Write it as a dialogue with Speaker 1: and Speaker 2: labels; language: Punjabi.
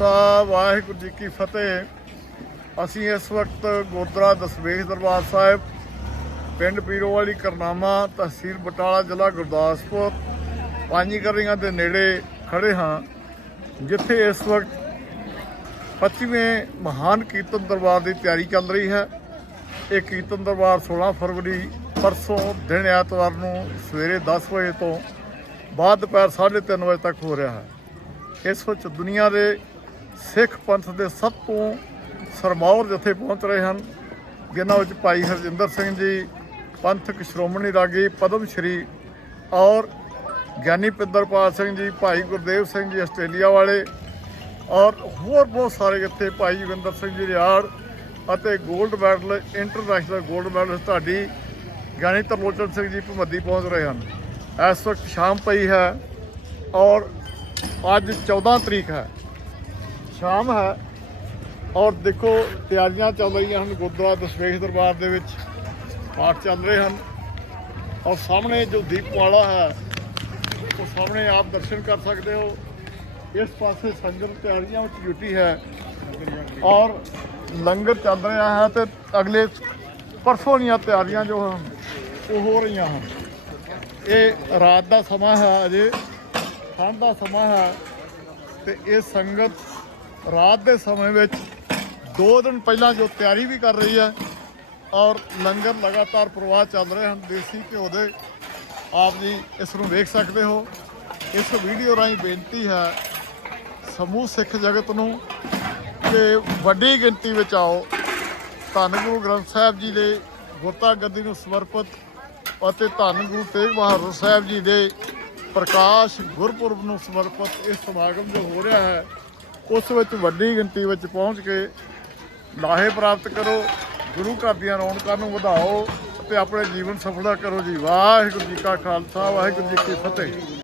Speaker 1: ਖਾਲਸਾ, ਵਾਹਿਗੁਰੂ ਜੀ ਕੀ ਫਤਿਹ। ਅਸੀਂ ਇਸ ਵਕਤ ਗੁਰਦੁਆਰਾ ਦਸਵੇਸ਼ ਦਰਬਾਰ ਸਾਹਿਬ, ਪਿੰਡ ਪੀਰੋਵਾਲੀ, ਕਰਨਾਮਾ ਤਹਿਸੀਲ ਬਟਾਲਾ, ਜ਼ਿਲ੍ਹਾ ਗੁਰਦਾਸਪੁਰ ਪਾਂਜੀਕਰੀਆਂ ਦੇ ਨੇੜੇ ਖੜੇ ਹਾਂ, ਜਿੱਥੇ ਇਸ ਵਕਤ 25ਵੇਂ ਮਹਾਨ ਕੀਰਤਨ ਦਰਬਾਰ ਦੀ ਤਿਆਰੀ ਚੱਲ ਰਹੀ ਹੈ। ਇਹ ਕੀਰਤਨ ਦਰਬਾਰ 16 ਫਰਵਰੀ, ਪਰਸੋਂ ਦਿਨ ਐਤਵਾਰ ਨੂੰ ਸਵੇਰੇ 10 ਵਜੇ ਤੋਂ ਬਾਅਦ ਦੁਪਹਿਰ 3:30 ਵਜੇ ਤੱਕ ਹੋ ਰਿਹਾ ਹੈ। ਇਸ ਵਿੱਚ ਦੁਨੀਆ ਦੇ ਸਿੱਖ ਪੰਥ ਦੇ ਸਭ ਤੋਂ ਸਰਮੌਰ ਜਥੇ ਪਹੁੰਚ ਰਹੇ ਹਨ, ਜਿਨ੍ਹਾਂ ਵਿੱਚ ਭਾਈ ਹਰਜਿੰਦਰ ਸਿੰਘ ਜੀ, ਪੰਥਕ ਸ਼੍ਰੋਮਣੀ ਰਾਗੀ ਪਦਮ ਸ਼੍ਰੀ ਔਰ ਗਿਆਨੀ ਪਿੰਦਰਪਾਲ ਸਿੰਘ ਜੀ, ਭਾਈ ਗੁਰਦੇਵ ਸਿੰਘ ਜੀ ਆਸਟ੍ਰੇਲੀਆ ਵਾਲੇ ਔਰ ਹੋਰ ਬਹੁਤ ਸਾਰੇ ਜਥੇ ਭਾਈ ਜੋਗਿੰਦਰ ਸਿੰਘ ਜੀ ਰਿਆੜ ਅਤੇ 골ਡ ਮੈਡਲ, ਇੰਟਰਨੈਸ਼ਨਲ 골ਡ ਮੈਡਲ ਤੁਹਾਡੀ ਗਿਆਨੀ ਤਰਲੋਚਨ ਸਿੰਘ ਜੀ ਭਮੱਦੀ ਪਹੁੰਚ ਰਹੇ ਹਨ। ਇਸ ਵਕਤ ਸ਼ਾਮ ਪਈ ਹੈ ਔਰ ਅੱਜ 14 ਤਰੀਕ ਹੈ। ਸ਼ਾਮ ਹੈ। ਔਰ ਦੇਖੋ, ਤਿਆਰੀਆਂ ਚੱਲ ਰਹੀਆਂ ਹਨ ਗੁਰਦੁਆਰਾ ਦਸਵੇਸ਼ ਦਰਬਾਰ ਦੇ ਵਿੱਚ। ਪਾਠ ਚੱਲ ਰਹੇ ਹਨ। ਔਰ ਸਾਹਮਣੇ ਜੋ ਦੀਪਮਾਲਾ ਹੈ, ਉਹ ਸਾਹਮਣੇ ਆਪ ਦਰਸ਼ਨ ਕਰ ਸਕਦੇ ਹੋ। ਇਸ ਪਾਸੇ ਸੰਗਤ ਤਿਆਰੀਆਂ ਵਿੱਚ ਜੁਟੀ ਹੈ। ਔਰ ਲੰਗਰ ਚੱਲ ਰਿਹਾ ਹੈ ਤੇ ਅਗਲੇ ਪਰਸੋਂ ਦੀਆਂ ਤਿਆਰੀਆਂ ਜੋ ਹਨ, ਉਹ ਹੋ ਰਹੀਆਂ ਹਨ। ਇਹ ਰਾਤ ਦਾ ਸਮਾਂ ਹੈ ਅਜੇ, ਠੰਡ ਦਾ ਸਮਾਂ ਹੈ ਤੇ ਇਹ ਸੰਗਤ ਰਾਤ ਦੇ ਸਮੇਂ ਵਿੱਚ ਦੋ ਦਿਨ ਪਹਿਲਾਂ ਜੋ ਤਿਆਰੀ ਵੀ ਕਰ ਰਹੀ ਹੈ ਔਰ ਲੰਗਰ ਲਗਾਤਾਰ ਪ੍ਰਵਾਹ ਚੱਲ ਰਹੇ ਹਨ, ਦੇਸੀ ਘਿਓ ਦੇ, ਆਪ ਜੀ ਇਸ ਨੂੰ ਵੇਖ ਸਕਦੇ ਹੋ। ਇਸ ਵੀਡੀਓ ਰਾਹੀਂ ਬੇਨਤੀ ਹੈ, ਸਮੂਹ ਸਿੱਖ ਜਗਤ ਨੂੰ ਕਿ ਵੱਡੀ ਗਿਣਤੀ ਵਿੱਚ ਆਓ। ਧੰਨ ਗੁਰੂ ਗ੍ਰੰਥ ਸਾਹਿਬ ਜੀ ਦੇ ਗੁਰਤਾ ਗੱਦੀ ਨੂੰ ਸਮਰਪਿਤ ਅਤੇ ਧੰਨ ਗੁਰੂ ਤੇਗ ਬਹਾਦਰ ਸਾਹਿਬ ਜੀ ਦੇ ਪ੍ਰਕਾਸ਼ ਗੁਰਪੁਰਬ ਨੂੰ ਸਮਰਪਿਤ ਇਹ ਸਮਾਗਮ ਜੋ ਹੋ ਰਿਹਾ ਹੈ ਉਸ ਵਿੱਚ ਵੱਡੀ ਗਿਣਤੀ ਵਿੱਚ ਪਹੁੰਚ ਕੇ ਲਾਹੇ ਪ੍ਰਾਪਤ ਕਰੋ, ਗੁਰੂ ਘਰ ਦੀਆਂ ਰੌਣਕਾਂ ਨੂੰ ਵਧਾਓ ਅਤੇ ਆਪਣੇ ਜੀਵਨ ਸਫਲਾ ਕਰੋ ਜੀ। ਵਾਹਿਗੁਰੂ ਜੀ ਕਾ ਖਾਲਸਾ, ਵਾਹਿਗੁਰੂ ਜੀ ਕੀ ਫਤਿਹ।